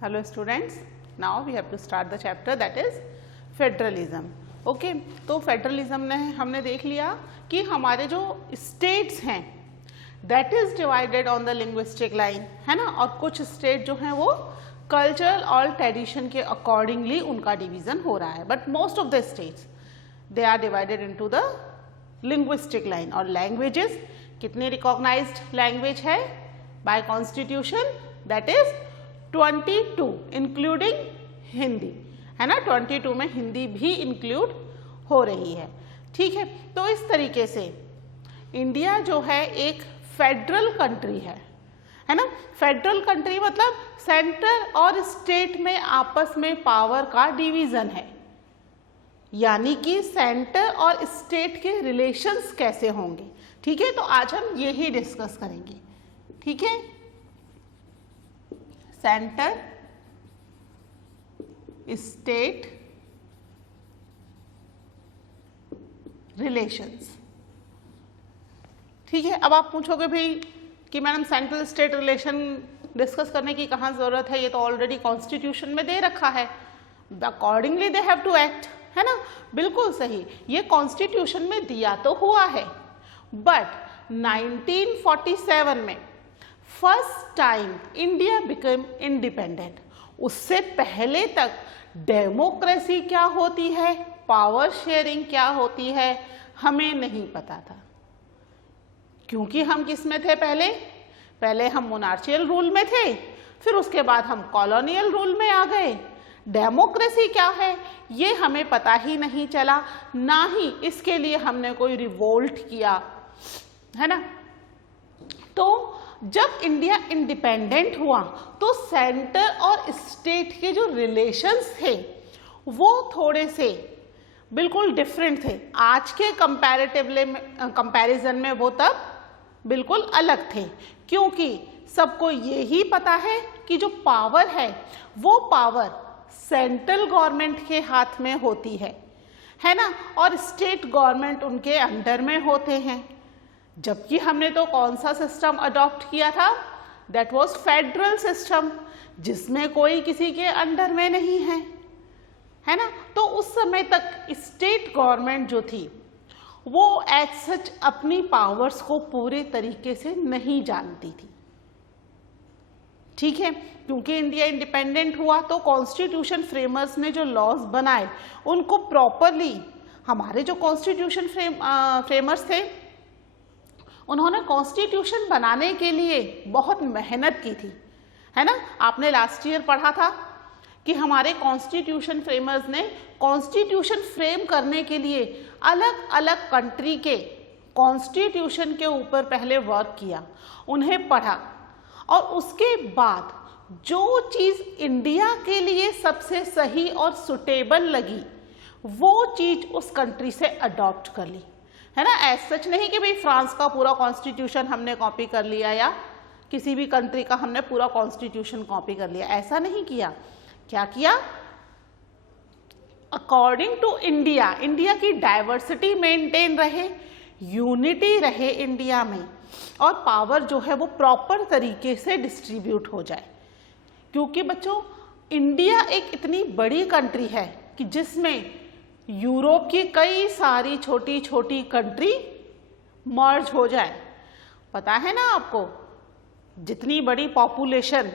Hello students, now we have to start the chapter that is federalism. Okay, तो federalism ने हमने देख लिया कि हमारे जो स्टेट्स हैं that is divided on the linguistic line, है ना, और कुछ स्टेट जो हैं वो कल्चरल और ट्रेडिशन के अकॉर्डिंगली उनका डिवीजन हो रहा है, but most of the states they are divided into the linguistic line. और लैंग्वेजेस, कितने रिकॉग्नाइज्ड लैंग्वेज है by constitution, that is 22 including Hindi, है ना. 22 में हिंदी भी इंक्लूड हो रही है. ठीक है, तो इस तरीके से इंडिया जो है एक फेडरल कंट्री है ना. फेडरल कंट्री मतलब सेंटर और स्टेट में आपस में पावर का डिवीजन है, यानी कि सेंटर और स्टेट के रिलेशंस कैसे होंगे. ठीक है, तो आज हम यही डिस्कस करेंगे. ठीक है, सेंटर स्टेट रिलेशंस. ठीक है, अब आप पूछोगे भाई कि madam central state relation discuss करने की कहाँ जरूरत है, ये तो ऑलरेडी कॉन्स्टिट्यूशन में दे रखा है, accordingly they have to act, है ना. बिल्कुल सही, ये कॉन्स्टिट्यूशन में दिया तो हुआ है, बट 1947 में first time India become independent. उससे पहले तक डेमोक्रेसी क्या होती है, पावर शेयरिंग क्या होती है, हमें नहीं पता था. क्योंकि हम किस में थे, पहले हम मोनार्चियल रूल में थे, फिर उसके बाद हम कॉलोनियल रूल में आ गए. डेमोक्रेसी क्या है ये हमें पता ही नहीं चला, ना ही इसके लिए हमने कोई रिवोल्ट किया, है ना. तो जब इंडिया इंडिपेंडेंट हुआ तो सेंटर और स्टेट के जो रिलेशंस थे वो थोड़े से बिल्कुल डिफरेंट थे. आज के कंपैरिजन में वो तब बिल्कुल अलग थे, क्योंकि सबको ये ही पता है कि जो पावर है वो पावर सेंट्रल गवर्नमेंट के हाथ में होती है ना, और स्टेट गवर्नमेंट उनके अंडर में होते हैं. जबकि हमने तो कौन सा सिस्टम अडॉप्ट किया था, दैट वाज फेडरल सिस्टम, जिसमें कोई किसी के अंडर में नहीं है ना. तो उस समय तक स्टेट गवर्नमेंट जो थी वो एज सच अपनी पावर्स को पूरे तरीके से नहीं जानती थी. ठीक है, क्योंकि इंडिया इंडिपेंडेंट हुआ तो कॉन्स्टिट्यूशन फ्रेमर्स ने जो लॉज बनाए उनको प्रॉपरली, हमारे जो कॉन्स्टिट्यूशन फ्रेमर्स थे उन्होंने कॉन्स्टिट्यूशन बनाने के लिए बहुत मेहनत की थी, है ना. आपने लास्ट ईयर पढ़ा था कि हमारे कॉन्स्टिट्यूशन फ्रेमर्स ने कॉन्स्टिट्यूशन फ्रेम करने के लिए अलग अलग कंट्री के कॉन्स्टिट्यूशन के ऊपर पहले वर्क किया, उन्हें पढ़ा, और उसके बाद जो चीज़ इंडिया के लिए सबसे सही और सुटेबल लगी वो चीज़ उस कंट्री से अडॉप्ट कर ली, है ना. ऐसा सच नहीं कि भाई फ्रांस का पूरा कॉन्स्टिट्यूशन हमने कॉपी कर लिया या किसी भी कंट्री का हमने पूरा कॉन्स्टिट्यूशन कॉपी कर लिया, ऐसा नहीं किया. क्या किया, अकॉर्डिंग टू इंडिया, इंडिया की डाइवर्सिटी मेंटेन रहे, यूनिटी रहे इंडिया में, और पावर जो है वो प्रॉपर तरीके से डिस्ट्रीब्यूट हो जाए. क्योंकि बच्चों इंडिया एक इतनी बड़ी कंट्री है कि जिसमें यूरोप की कई सारी छोटी छोटी कंट्री मर्ज हो जाए. पता है ना आपको, जितनी बड़ी पॉपुलेशन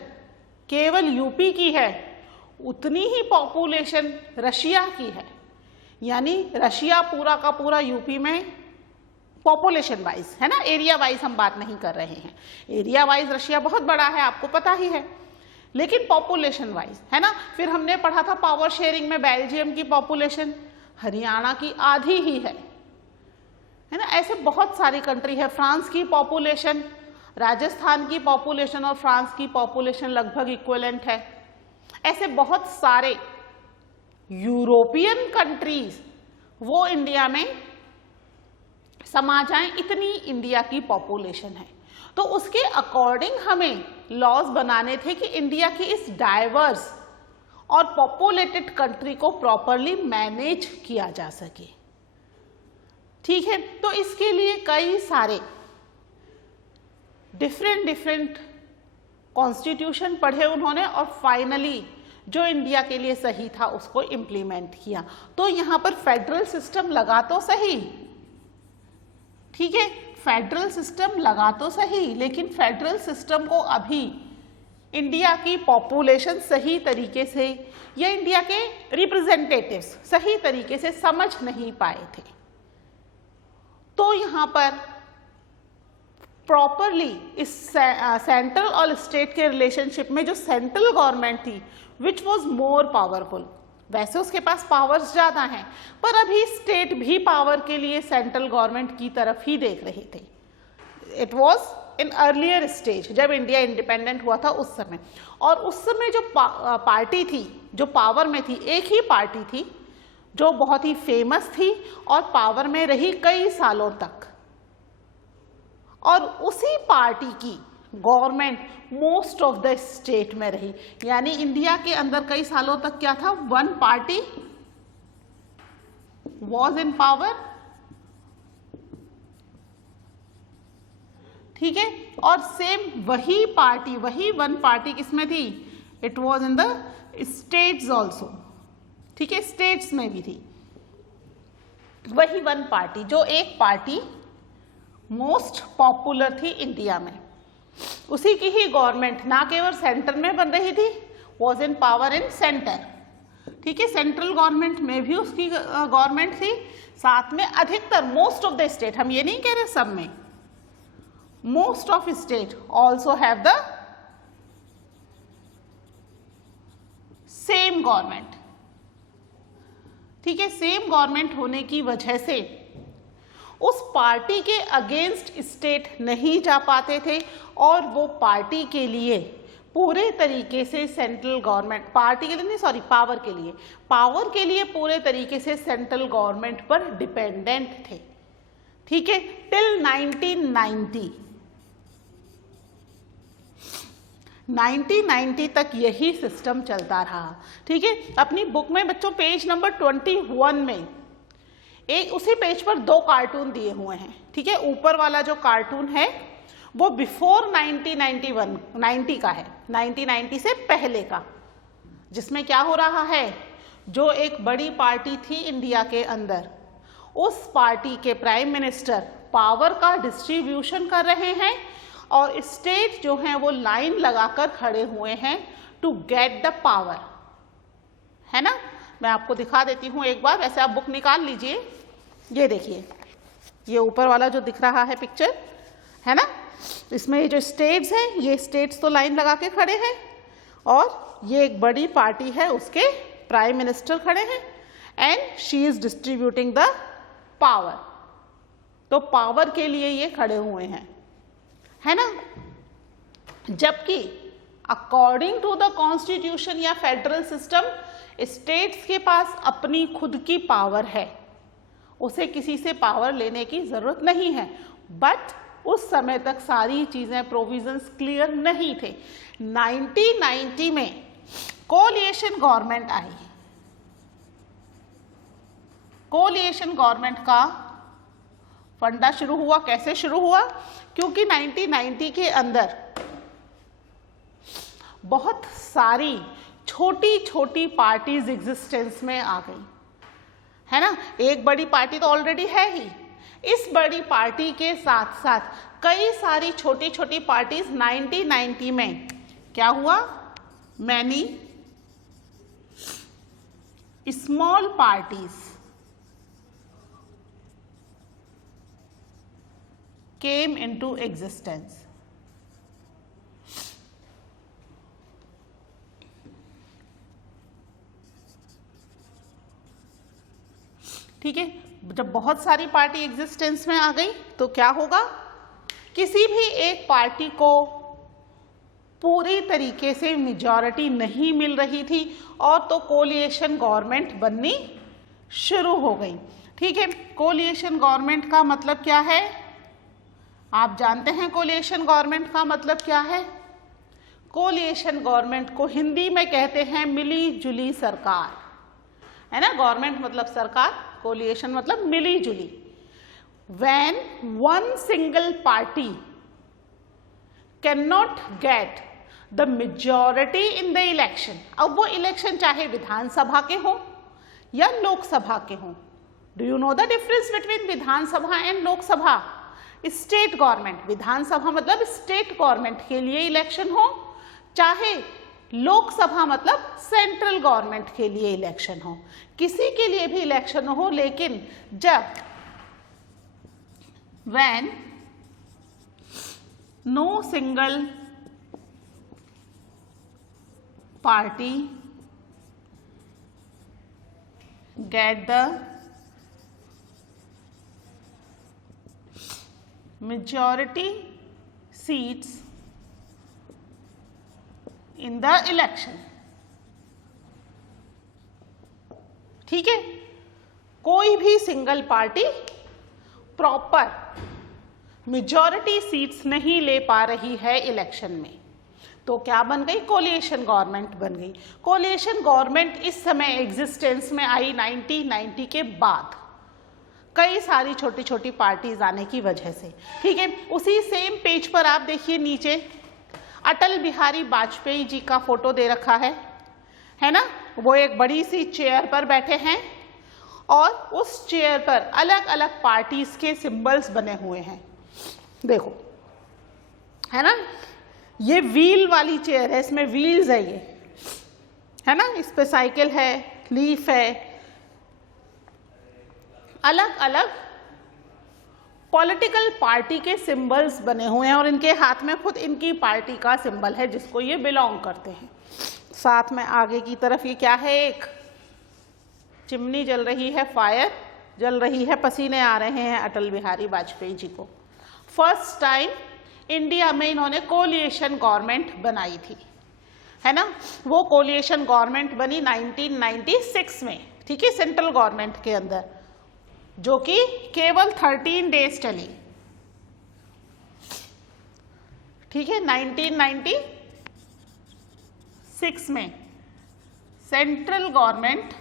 केवल यूपी की है उतनी ही पॉपुलेशन रशिया की है. यानी रशिया पूरा का पूरा यूपी में पॉपुलेशन वाइज, है ना, एरिया वाइज हम बात नहीं कर रहे हैं. एरिया वाइज रशिया बहुत बड़ा है, आपको पता ही है, लेकिन पॉपुलेशन वाइज, है ना. फिर हमने पढ़ा था पावर शेयरिंग में बेल्जियम की पॉपुलेशन हरियाणा की आधी ही है ना. ऐसे बहुत सारी कंट्री है. फ्रांस की पॉपुलेशन, राजस्थान की पॉपुलेशन और फ्रांस की पॉपुलेशन लगभग इक्विवेलेंट है. ऐसे बहुत सारे यूरोपियन कंट्रीज वो इंडिया में समा जाएं, इतनी इंडिया की पॉपुलेशन है. तो उसके अकॉर्डिंग हमें लॉज बनाने थे कि इंडिया की इस डाइवर्स और पॉपुलेटेड कंट्री को प्रॉपरली मैनेज किया जा सके. ठीक है, तो इसके लिए कई सारे डिफरेंट कॉन्स्टिट्यूशन पढ़े उन्होंने और फाइनली जो इंडिया के लिए सही था उसको इम्प्लीमेंट किया। तो यहाँ पर फेडरल सिस्टम लगा तो सही, ठीक है, फेडरल सिस्टम लगा तो सही, लेकिन फेडरल सिस्टम को अभी इंडिया की पॉपुलेशन सही तरीके से या इंडिया के रिप्रेजेंटेटिव्स सही तरीके से समझ नहीं पाए थे। तो यहाँ पर प्रॉपरली इस सेंट्रल और स्टेट के रिलेशनशिप में जो सेंट्रल गवर्नमेंट थी विच वॉज मोर पावरफुल, वैसे उसके पास पावर्स ज़्यादा हैं पर अभी स्टेट भी पावर के लिए सेंट्रल गवर्नमेंट की तरफ ही देख रहे थे। It was in earlier stage, जब इंडिया इंडिपेंडेंट हुआ था उस समय, और उस समय जो पार्टी थी जो पावर में थी, एक ही पार्टी थी जो बहुत ही फेमस थी और पावर में रही कई सालों तक, और उसी पार्टी की government most of the state में रही। यानी इंडिया के अंदर कई सालों तक क्या था, one party was in power, ठीक है, और सेम वही पार्टी, वही वन पार्टी किसमें थी, it was in the states also, ठीक है, स्टेट्स में भी थी वही वन पार्टी, जो एक पार्टी मोस्ट पॉपुलर थी इंडिया में, उसी की ही गवर्नमेंट ना केवल सेंटर में बन रही थी, was in power in centre, ठीक है, सेंट्रल गवर्नमेंट में भी उसकी गवर्नमेंट थी, साथ में अधिकतर मोस्ट ऑफ द स्टेट, हम ये नहीं कह रहे सब में, most of state also have the same government, ठीक है, सेम गवर्नमेंट होने की वजह से उस पार्टी के अगेंस्ट स्टेट नहीं जा पाते थे और वो पार्टी के लिए पूरे तरीके से सेंट्रल गवर्नमेंट, पार्टी के लिए नहीं सॉरी पावर के लिए पूरे तरीके से सेंट्रल गवर्नमेंट पर डिपेंडेंट थे, ठीक है, टिल 1990 तक यही सिस्टम चलता रहा, ठीक है। अपनी बुक में बच्चों पेज नंबर 21 में एक उसी पेज पर दो कार्टून दिए हुए हैं, ठीक है, ऊपर वाला जो कार्टून है वो बिफोर 1990 का है, 1990 से पहले का, जिसमें क्या हो रहा है, जो एक बड़ी पार्टी थी इंडिया के अंदर, उस पार्टी के प्राइम मिनिस्टर पावर का डिस्ट्रीब्यूशन कर रहे हैं और स्टेट जो हैं वो लाइन लगाकर खड़े हुए हैं टू गेट द पावर, है ना। मैं आपको दिखा देती हूँ एक बार, वैसे आप बुक निकाल लीजिए, ये देखिए, ये ऊपर वाला जो दिख रहा है पिक्चर, है ना, इसमें ये जो स्टेट्स हैं, ये स्टेट्स तो लाइन लगा के खड़े हैं और ये एक बड़ी पार्टी है, उसके प्राइम मिनिस्टर खड़े हैं and she is distributing the power, तो पावर के लिए ये खड़े हुए हैं, है ना। जबकि अकॉर्डिंग टू द कॉन्स्टिट्यूशन या फेडरल सिस्टम स्टेट्स के पास अपनी खुद की पावर है, उसे किसी से पावर लेने की जरूरत नहीं है, बट उस समय तक सारी चीजें प्रोविजंस क्लियर नहीं थे। 1990 में कोलिएशन गवर्नमेंट आई, कोलिएशन गवर्नमेंट का फंडा शुरू हुआ, कैसे शुरू हुआ, क्योंकि 1990 के अंदर बहुत सारी छोटी छोटी पार्टीज एग्जिस्टेंस में आ गई, है ना। एक बड़ी पार्टी तो ऑलरेडी है ही, इस बड़ी पार्टी के साथ साथ कई सारी छोटी छोटी पार्टीज 1990 में क्या हुआ, many small parties came into existence, ठीक है। जब बहुत सारी पार्टी एग्जिस्टेंस में आ गई तो क्या होगा, किसी भी एक पार्टी को पूरी तरीके से मेजॉरिटी नहीं मिल रही थी और तो कोलिएशन गवर्नमेंट बननी शुरू हो गई, ठीक है। कोलिएशन गवर्नमेंट का मतलब क्या है, आप जानते हैं कोलिएशन गवर्नमेंट का मतलब क्या है। कोलिएशन गवर्नमेंट को हिंदी में कहते हैं मिली जुली सरकार, है ना। गवर्नमेंट मतलब सरकार, कोलिएशन मतलब मिली जुली। When one single party cannot get the majority in the election. अब वो इलेक्शन चाहे विधानसभा के हो या लोकसभा के हो। Do you know the difference between Vidhan Sabha and Lok Sabha? State government, Vidhan Sabha मतलब स्टेट गवर्नमेंट के लिए इलेक्शन हो, चाहे लोकसभा मतलब सेंट्रल गवर्नमेंट के लिए इलेक्शन हो, किसी के लिए भी इलेक्शन हो, लेकिन जब when no single party get the majority seats in the election। ठीक है, कोई भी single party proper majority seats नहीं ले पा रही है इलेक्शन में, तो क्या बन गई? कोलिएशन गवर्नमेंट बन गई। कोलिएशन गवर्नमेंट इस समय एग्जिस्टेंस में आई 1990 के बाद, कई सारी छोटी छोटी पार्टीज आने की वजह से। ठीक है, उसी सेम पेज पर आप देखिए नीचे अटल बिहारी वाजपेयी जी का फोटो दे रखा है ना। वो एक बड़ी सी चेयर पर बैठे हैं और उस चेयर पर अलग अलग पार्टीज के सिंबल्स बने हुए हैं। देखो, है ना, ये व्हील वाली चेयर है, इसमें व्हील्स है ये, है ना, इस पे साइकिल है, लीफ है, अलग अलग पॉलिटिकल पार्टी के सिंबल्स बने हुए हैं और इनके हाथ में खुद इनकी पार्टी का सिंबल है जिसको ये बिलोंग करते हैं। साथ में आगे की तरफ ये क्या है? एक चिमनी जल रही है, फायर जल रही है, पसीने आ रहे हैं अटल बिहारी वाजपेयी जी को। फर्स्ट टाइम इंडिया में इन्होंने कोलिएशन गवर्नमेंट बनाई थी, है ना। वो कोलिएशन गवर्नमेंट बनी 1996 में, ठीक है, सेंट्रल गवर्नमेंट के अंदर, जो कि केवल 13 डेज चली। ठीक है, 1996 में सेंट्रल गवर्नमेंट,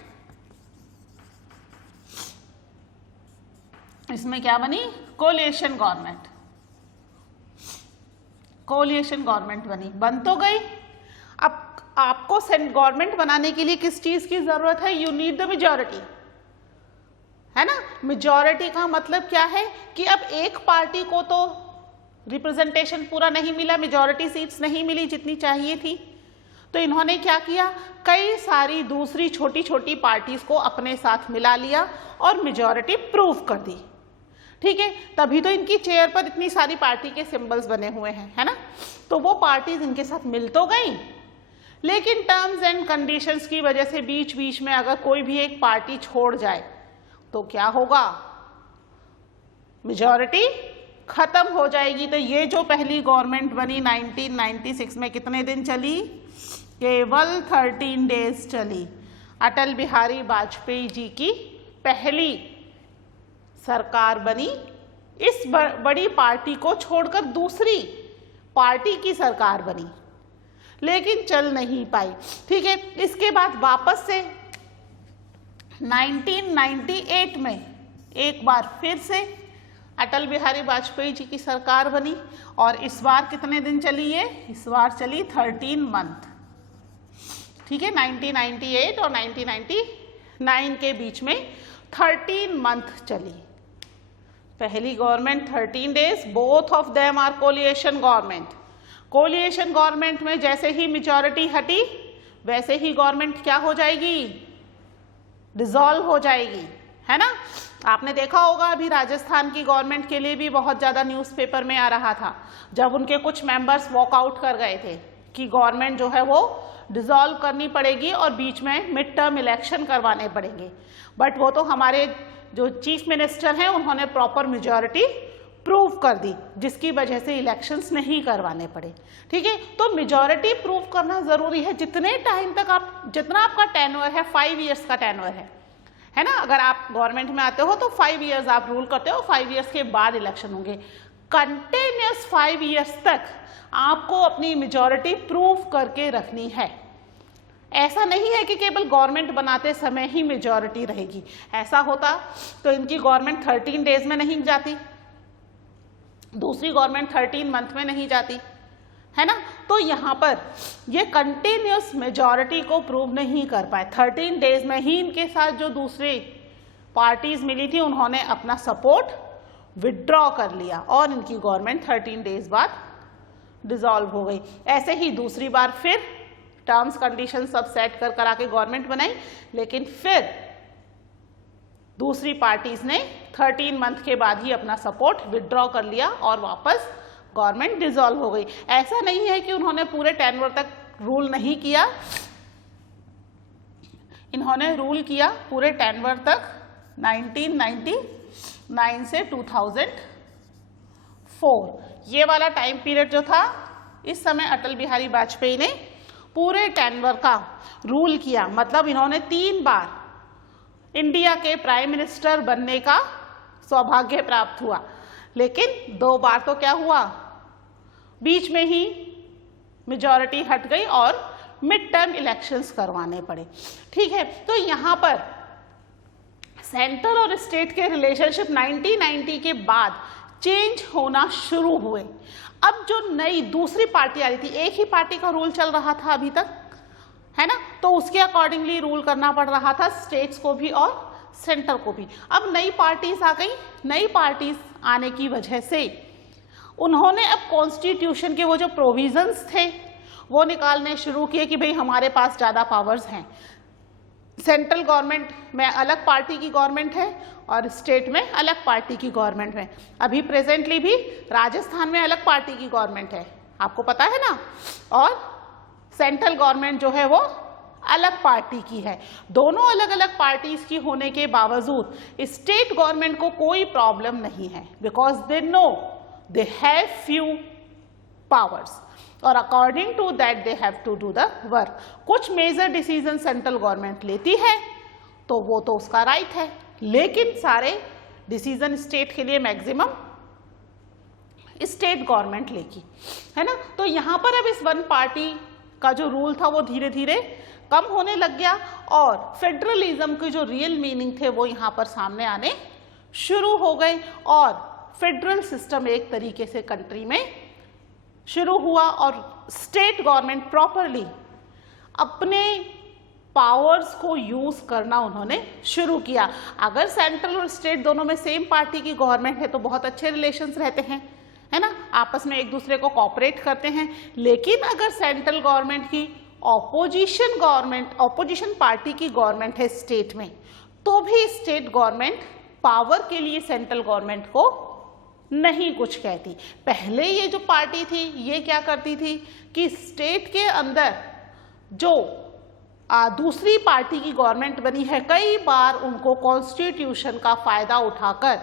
इसमें क्या बनी? Coalition government. कोलिएशन गवर्नमेंट बनी, बन तो गई। अब आपको गवर्नमेंट बनाने के लिए किस चीज की जरूरत है? यू नीड द मेजॉरिटी, है ना। मेजॉरिटी का मतलब क्या है कि अब एक पार्टी को तो रिप्रेजेंटेशन पूरा नहीं मिला, मेजॉरिटी सीट्स नहीं मिली जितनी चाहिए थी, तो इन्होंने क्या किया? कई सारी दूसरी छोटी छोटी पार्टीज को अपने साथ मिला लिया और मेजॉरिटी प्रूव कर दी। ठीक है, तभी तो इनकी चेयर पर इतनी सारी पार्टी के सिंबल्स बने हुए हैं, है ना। तो वो पार्टीज इनके साथ मिल तो गई, लेकिन टर्म्स एंड कंडीशंस की वजह से बीच बीच में अगर कोई भी एक पार्टी छोड़ जाए तो क्या होगा? मेजॉरिटी खत्म हो जाएगी। तो ये जो पहली गवर्नमेंट बनी 1996 में कितने दिन चली? केवल 13 डेज चली। अटल बिहारी वाजपेयी जी की पहली सरकार बनी। इस बड़ी पार्टी को छोड़कर दूसरी पार्टी की सरकार बनी, लेकिन चल नहीं पाई। ठीक है, इसके बाद वापस से 1998 में एक बार फिर से अटल बिहारी वाजपेयी जी की सरकार बनी और इस बार कितने दिन चली ये? इस बार चली 13 मंथ। ठीक है, 1998 और 1999 के बीच में 13 मंथ चली पहली government, 13 days. Both of them are coalition government. Coalition government में जैसे ही मेजॉरिटी हटी वैसे ही गवर्नमेंट क्या हो जाएगी? डिसॉल्व हो जाएगी, है ना। आपने देखा होगा अभी राजस्थान की गवर्नमेंट के लिए भी बहुत ज़्यादा न्यूज़पेपर में आ रहा था, जब उनके कुछ मेंबर्स वॉकआउट कर गए थे कि गवर्नमेंट जो है वो डिसॉल्व करनी पड़ेगी और बीच में मिड टर्म इलेक्शन करवाने पड़ेंगे। बट वो तो हमारे जो चीफ मिनिस्टर हैं उन्होंने प्रॉपर मेजॉरिटी प्रूव कर दी, जिसकी वजह से इलेक्शंस नहीं करवाने पड़े। ठीक है, तो मेजॉरिटी प्रूव करना जरूरी है। जितने टाइम तक आप, जितना आपका टेन्योर है, 5 ईयर्स का टेन्योर है ना। अगर आप गवर्नमेंट में आते हो तो 5 ईयर्स आप रूल करते हो, 5 ईयर्स के बाद इलेक्शन होंगे। कंटिन्यूस 5 ईयर्स तक आपको अपनी मेजॉरिटी प्रूव करके रखनी है। ऐसा नहीं है कि केवल गवर्नमेंट बनाते समय ही मेजॉरिटी रहेगी। ऐसा होता तो इनकी गवर्नमेंट 13 डेज में नहीं जाती, दूसरी गवर्नमेंट 13 मंथ में नहीं जाती, है ना। तो यहाँ पर ये कंटिन्यूस मेजॉरिटी को प्रूव नहीं कर पाए। 13 डेज में ही इनके साथ जो दूसरी पार्टीज मिली थी उन्होंने अपना सपोर्ट विड्रॉ कर लिया और इनकी गवर्नमेंट 13 डेज बाद डिसॉल्व हो गई। ऐसे ही दूसरी बार फिर टर्म्स कंडीशन सब सेट कर करा के गवर्नमेंट बनाई, लेकिन फिर दूसरी पार्टीज ने 13 मंथ के बाद ही अपना सपोर्ट विड्रॉ कर लिया और वापस गवर्नमेंट डिसॉल्व हो गई। ऐसा नहीं है कि उन्होंने पूरे टेन्योर तक रूल नहीं किया, इन्होंने रूल किया पूरे टेन्योर तक 1999 से 2004। ये वाला टाइम पीरियड जो था, इस समय अटल बिहारी वाजपेयी ने पूरे टेन्योर का रूल किया, मतलब इन्होंने 3 बार इंडिया के प्राइम मिनिस्टर बनने का सौभाग्य प्राप्त हुआ। लेकिन 2 बार तो क्या हुआ, बीच में ही मेजॉरिटी हट गई और मिड टर्म इलेक्शंस करवाने पड़े। ठीक है, तो यहाँ पर सेंट्रल और स्टेट के रिलेशनशिप 1990 के बाद चेंज होना शुरू हुए। अब जो नई दूसरी पार्टी आ रही थी, एक ही पार्टी का रूल चल रहा था अभी तक, है ना, तो उसके अकॉर्डिंगली रूल करना पड़ रहा था स्टेट्स को भी और सेंटर को भी। अब नई पार्टीज आ गई, नई पार्टीज आने की वजह से उन्होंने अब कॉन्स्टिट्यूशन के वो जो प्रोविजंस थे वो निकालने शुरू किए कि भाई हमारे पास ज़्यादा पावर्स हैं, सेंट्रल गवर्नमेंट में अलग पार्टी की गवर्नमेंट है और स्टेट में अलग पार्टी की गवर्नमेंट है। अभी प्रेजेंटली भी राजस्थान में अलग पार्टी की गवर्नमेंट है, आपको पता है ना, और सेंट्रल गवर्नमेंट जो है वो अलग पार्टी की है। दोनों अलग अलग पार्टीज की होने के बावजूद स्टेट गवर्नमेंट को कोई प्रॉब्लम नहीं है, because they know they have few powers और according to that they have to do the work. कुछ मेजर डिसीजन सेंट्रल गवर्नमेंट लेती है तो वो तो उसका राइट है, लेकिन सारे डिसीजन स्टेट के लिए मैक्सिमम स्टेट गवर्नमेंट लेगी, है ना। तो यहाँ पर अब इस वन पार्टी का जो रूल था वो धीरे धीरे कम होने लग गया और फेडरलिज्म के जो रियल मीनिंग थे वो यहाँ पर सामने आने शुरू हो गए और फेडरल सिस्टम एक तरीके से कंट्री में शुरू हुआ और स्टेट गवर्नमेंट प्रॉपरली अपने पावर्स को यूज करना उन्होंने शुरू किया। अगर सेंट्रल और स्टेट दोनों में सेम पार्टी की गवर्नमेंट है तो बहुत अच्छे रिलेशंस रहते हैं, है ना, आपस में एक दूसरे को कोऑपरेट करते हैं। लेकिन अगर सेंट्रल गवर्नमेंट की ऑपोजिशन पार्टी की गवर्नमेंट है स्टेट में, तो भी स्टेट गवर्नमेंट पावर के लिए सेंट्रल गवर्नमेंट को नहीं कुछ कहती। पहले ये जो पार्टी थी ये क्या करती थी कि स्टेट के अंदर जो दूसरी पार्टी की गवर्नमेंट बनी है, कई बार उनको कॉन्स्टिट्यूशन का फायदा उठाकर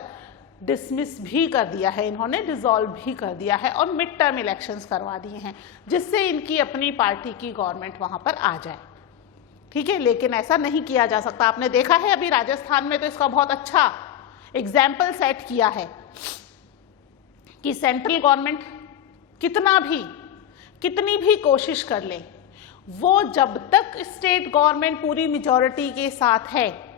डिसमिस भी कर दिया है, इन्होंने डिसॉल्व भी कर दिया है और मिड टर्म इलेक्शंस करवा दिए हैं जिससे इनकी अपनी पार्टी की गवर्नमेंट वहां पर आ जाए। ठीक है, लेकिन ऐसा नहीं किया जा सकता। आपने देखा है अभी राजस्थान में तो इसका बहुत अच्छा एग्जाम्पल सेट किया है कि सेंट्रल गवर्नमेंट कितनी भी कोशिश कर ले, वो जब तक स्टेट गवर्नमेंट पूरी मेजॉरिटी के साथ है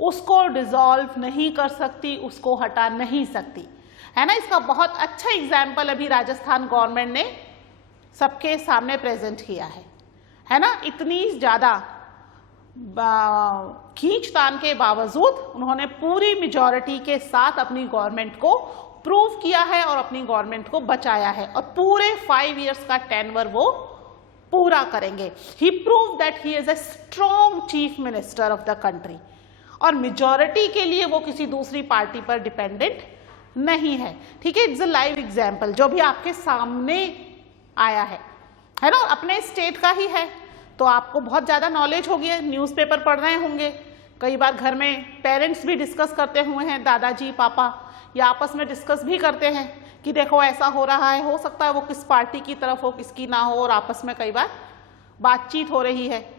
उसको डिसॉल्व नहीं कर सकती, उसको हटा नहीं सकती, है ना। इसका बहुत अच्छा एग्जाम्पल अभी राजस्थान गवर्नमेंट ने सबके सामने प्रेजेंट किया है ना। इतनी ज़्यादा खींचतान के बावजूद उन्होंने पूरी मेजॉरिटी के साथ अपनी गवर्नमेंट को प्रूव किया है और अपनी गवर्नमेंट को बचाया है और पूरे 5 इयर्स का टेन्योर वो पूरा करेंगे। He prove that he is a strong chief minister of the country और मेजॉरिटी के लिए वो किसी दूसरी पार्टी पर डिपेंडेंट नहीं है। ठीक है, इट्स अ लाइव एग्जाम्पल जो भी आपके सामने आया है ना, अपने स्टेट का ही है तो आपको बहुत ज़्यादा नॉलेज होगी, न्यूज़पेपर पढ़ रहे होंगे, कई बार घर में पेरेंट्स भी डिस्कस करते हुए हैं, दादाजी पापा या आपस में डिस्कस भी करते हैं कि देखो ऐसा हो रहा है, हो सकता है वो किस पार्टी की तरफ हो किसकी ना हो, और आपस में कई बार बातचीत हो रही है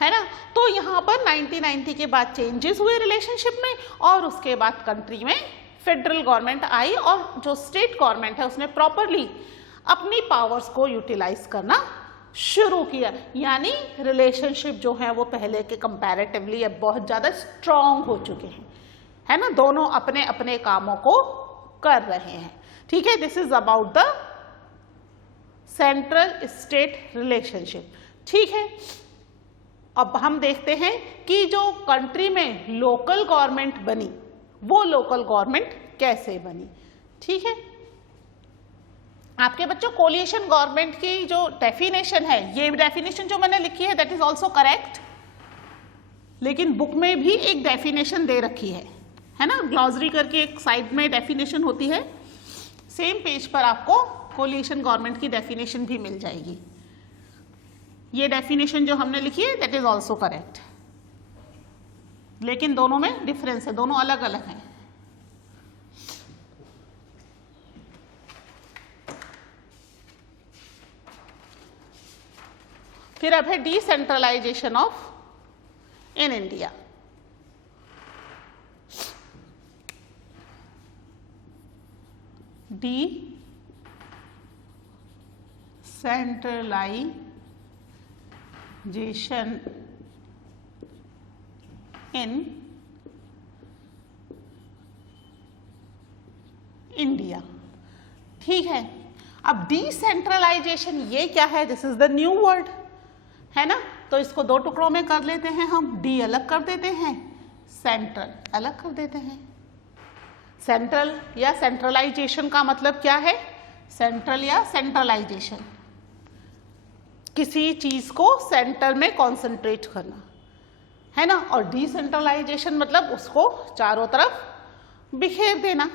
ना। तो यहाँ पर 1990 के बाद चेंजेस हुए रिलेशनशिप में और उसके बाद कंट्री में फेडरल गवर्नमेंट आई और जो स्टेट गवर्नमेंट है उसने प्रॉपरली अपनी पावर्स को यूटिलाइज करना शुरू किया, यानी रिलेशनशिप जो है वो पहले के कंपैरेटिवली अब बहुत ज़्यादा स्ट्रॉन्ग हो चुके हैं, है ना। दोनों अपने अपने कामों को कर रहे हैं। ठीक है, this is about the central state relationship. ठीक है, अब हम देखते हैं कि जो कंट्री में लोकल गवर्नमेंट बनी वो लोकल गवर्नमेंट कैसे बनी। ठीक है, आपके बच्चों कोलिशन गवर्नमेंट की जो डेफिनेशन है, ये डेफिनेशन जो मैंने लिखी है दैट इज ऑल्सो करेक्ट, लेकिन बुक में भी एक डेफिनेशन दे रखी है ना, ग्लॉसरी करके एक साइड में डेफिनेशन होती है, सेम पेज पर आपको कोलिशन गवर्नमेंट की डेफिनेशन भी मिल जाएगी। ये डेफिनेशन जो हमने लिखी है दैट इज ऑल्सो करेक्ट, लेकिन दोनों में डिफरेंस है, दोनों अलग अलग हैं। फिर अब है decentralisation of in India. Decentralisation in India. ठीक है, अब डिसेंट्रलाइजेशन ये क्या है, this is the new word है ना, तो इसको दो टुकड़ों में कर लेते हैं हम, डी अलग कर देते हैं, सेंट्रल अलग कर देते हैं। सेंट्रल या सेंट्रलाइजेशन का मतलब क्या है, सेंट्रल या सेंट्रलाइजेशन, किसी चीज को सेंटर में कॉन्सेंट्रेट करना है ना, और डिसेंट्रलाइजेशन मतलब उसको चारों तरफ बिखेर देना,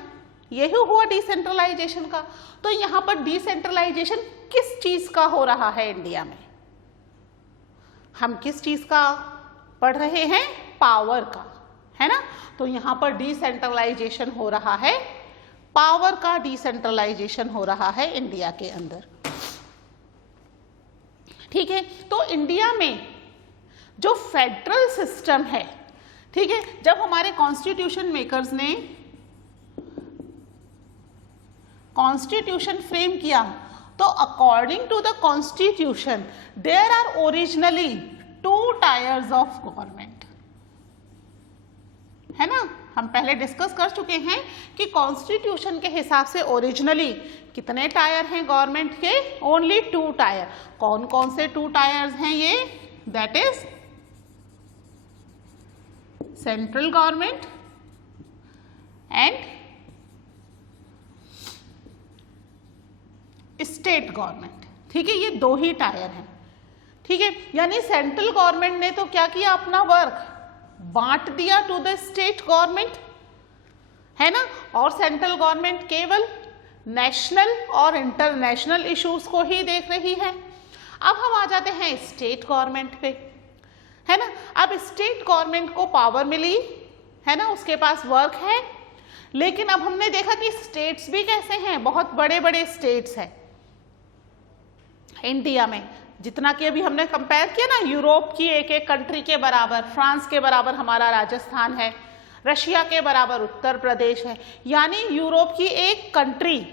यही हुआ डिसेंट्रलाइजेशन का। तो यहां पर डिसेंट्रलाइजेशन किस चीज का हो रहा है इंडिया में, हम किस चीज का पढ़ रहे हैं, पावर का, है ना, तो यहां पर डिसेंट्रलाइजेशन हो रहा है, पावर का डिसेंट्रलाइजेशन हो रहा है इंडिया के अंदर। ठीक है, तो इंडिया में जो फेडरल सिस्टम है, ठीक है, जब हमारे कॉन्स्टिट्यूशन मेकर्स ने कॉन्स्टिट्यूशन फ्रेम किया तो according to the constitution there are originally 2 tiers of government, है ना, हम पहले डिस्कस कर चुके हैं कि कॉन्स्टिट्यूशन के हिसाब से ओरिजिनली कितने टायर हैं गवर्नमेंट के, ओनली 2 टायर। कौन कौन से 2 टायर्स हैं ये, that is central government and state government. ठीक है, ये 2 ही टायर हैं। ठीक है, यानी सेंट्रल गवर्नमेंट ने तो क्या किया, अपना वर्क बांट दिया टू द स्टेट गवर्नमेंट, है ना, और सेंट्रल गवर्नमेंट केवल नेशनल और इंटरनेशनल इश्यूज को ही देख रही है। अब हम आ जाते हैं स्टेट गवर्नमेंट पे, है ना। अब स्टेट गवर्नमेंट को पावर मिली, है ना, उसके पास वर्क है, लेकिन अब हमने देखा कि स्टेट्स भी कैसे हैं, बहुत बड़े बड़े स्टेट्स हैं इंडिया में, जितना कि अभी हमने कंपेयर किया ना यूरोप की एक एक कंट्री के बराबर, फ्रांस के बराबर हमारा राजस्थान है, रशिया के बराबर उत्तर प्रदेश है, यानी यूरोप की एक कंट्री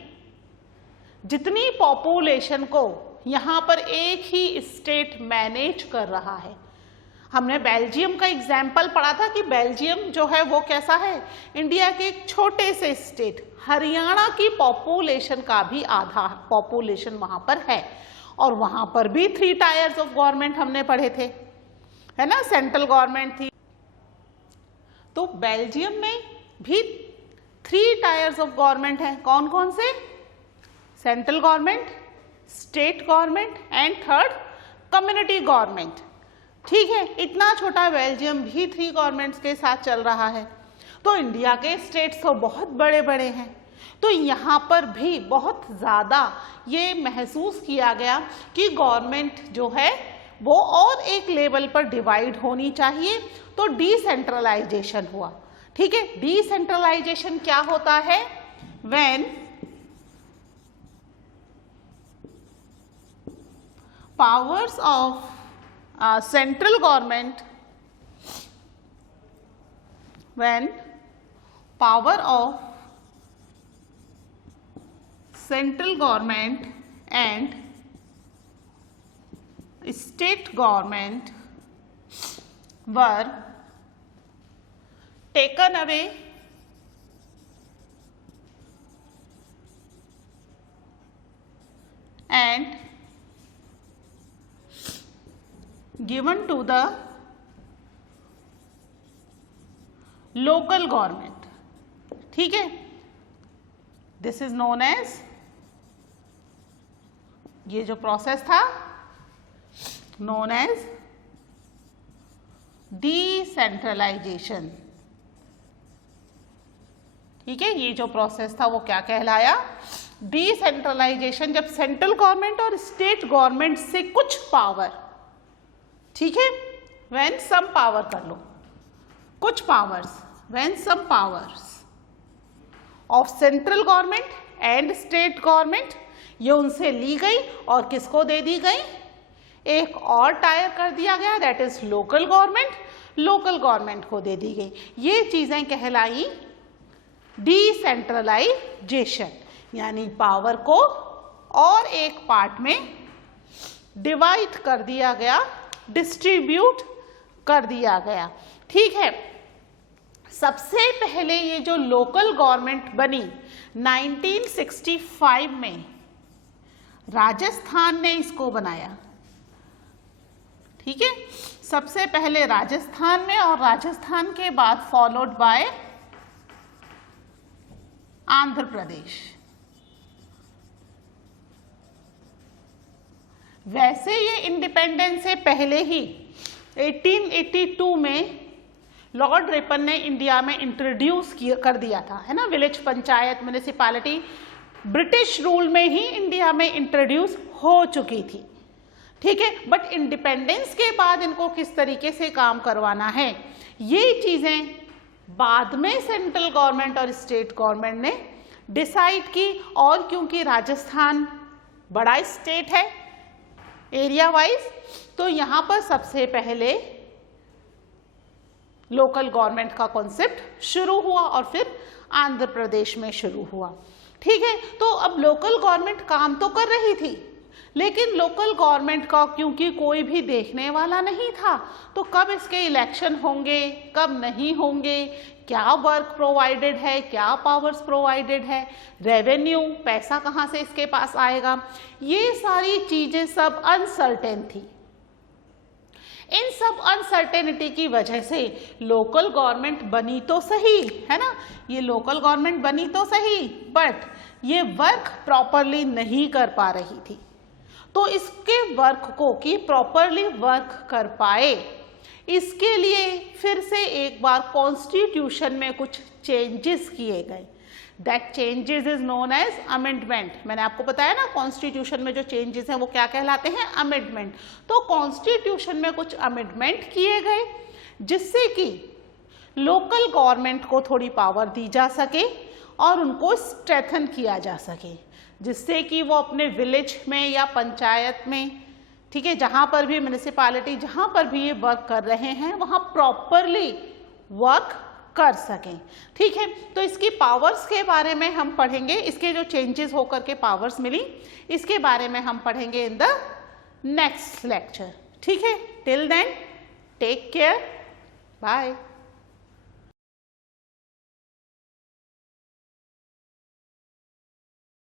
जितनी पॉपुलेशन को यहाँ पर एक ही स्टेट मैनेज कर रहा है। हमने बेल्जियम का एग्जाम्पल पढ़ा था कि बेल्जियम जो है वो कैसा है, इंडिया के एक छोटे से स्टेट, हरियाणा की पॉपुलेशन का भी आधा पॉपुलेशन वहां पर है, और वहां पर भी 3 टायर्स ऑफ गवर्नमेंट हमने पढ़े थे, है ना, सेंट्रल गवर्नमेंट थी। तो बेल्जियम में भी 3 टायर्स ऑफ गवर्नमेंट है, कौन कौन से, central government, state government and third community government. ठीक है, इतना छोटा बेल्जियम भी 3 गवर्नमेंट्स के साथ चल रहा है। तो इंडिया के स्टेट्स तो बहुत बड़े बड़े हैं, तो यहाँ पर भी बहुत ज़्यादा ये महसूस किया गया कि गवर्नमेंट जो है वो और एक लेवल पर डिवाइड होनी चाहिए, तो डिसेंट्रलाइजेशन हुआ। ठीक है, डिसेंट्रलाइजेशन क्या होता है, when powers of central government, when power of central government and state government were taken away and given to the local government. ठीक है, दिस इज नोन एज, ये जो प्रोसेस था नोन एज डिसेंट्रलाइजेशन. ठीक है, ये जो प्रोसेस था वो क्या कहलाया, डिसेंट्रलाइजेशन. जब सेंट्रल गवर्नमेंट और स्टेट गवर्नमेंट से कुछ पावर, ठीक है, व्हेन सम पावर कर लो, कुछ powers, when some powers of central government and state government, ये उनसे ली गई और किसको दे दी गई, एक और टायर कर दिया गया, that is local government, local government को दे दी गई. ये चीजें कहलाई डिसेंट्रलाइजेशन, यानी पावर को और एक पार्ट में डिवाइड कर दिया गया, डिस्ट्रीब्यूट कर दिया गया. ठीक है, सबसे पहले ये जो लोकल गवर्नमेंट बनी 1965 में, राजस्थान ने इसको बनाया. ठीक है, सबसे पहले राजस्थान में, और राजस्थान के बाद फॉलोड बाय आंध्र प्रदेश. वैसे ये इंडिपेंडेंस से पहले ही 1882 में लॉर्ड रिपन ने इंडिया में इंट्रोड्यूस कर दिया था, है ना, village panchayat, municipality British rule में ही इंडिया में इंट्रोड्यूस हो चुकी थी. ठीक है, बट इंडिपेंडेंस के बाद इनको किस तरीके से काम करवाना है, ये चीजें बाद में सेंट्रल गवर्नमेंट और स्टेट गवर्नमेंट ने डिसाइड की. और क्योंकि राजस्थान बड़ा स्टेट है एरिया वाइज, तो यहां पर सबसे पहले लोकल गवर्नमेंट का कॉन्सेप्ट शुरू हुआ और फिर आंध्र प्रदेश में शुरू हुआ. ठीक है, तो अब लोकल गवर्नमेंट काम तो कर रही थी, लेकिन लोकल गवर्नमेंट का क्योंकि कोई भी देखने वाला नहीं था, तो कब इसके इलेक्शन होंगे, कब नहीं होंगे, क्या वर्क प्रोवाइडेड है, क्या पावर्स प्रोवाइडेड है, रेवेन्यू, पैसा कहाँ से इसके पास आएगा, ये सारी चीजें सब अनसर्टेन थी. इन सब अनसर्टेनिटी की वजह से लोकल गवर्नमेंट बनी तो सही, है ना, ये लोकल गवर्नमेंट बनी तो सही, बट ये वर्क प्रॉपरली नहीं कर पा रही थी. तो इसके वर्क को कि प्रॉपरली वर्क कर पाए, इसके लिए फिर से एक बार कॉन्स्टिट्यूशन में कुछ चेंजेस किए गए. That changes is known as amendment. मैंने आपको बताया ना, कॉन्स्टिट्यूशन में जो चेंजेस हैं वो क्या कहलाते हैं, अमेंडमेंट. तो कॉन्स्टिट्यूशन में कुछ अमेंडमेंट किए गए जिससे कि लोकल गवर्नमेंट को थोड़ी पावर दी जा सके और उनको स्ट्रेथन किया जा सके, जिससे कि वो अपने विलेज में या पंचायत में, ठीक है, जहाँ पर भी म्युनिसिपैलिटी, जहाँ पर भी ये वर्क कर रहे हैं, वहाँ प्रॉपरली वर्क कर सकें. ठीक है, तो इसकी पावर्स के बारे में हम पढ़ेंगे, इसके जो चेंजेस होकर के पावर्स मिली, इसके बारे में हम पढ़ेंगे इन द नेक्स्ट लेक्चर. ठीक है, till then take care, bye.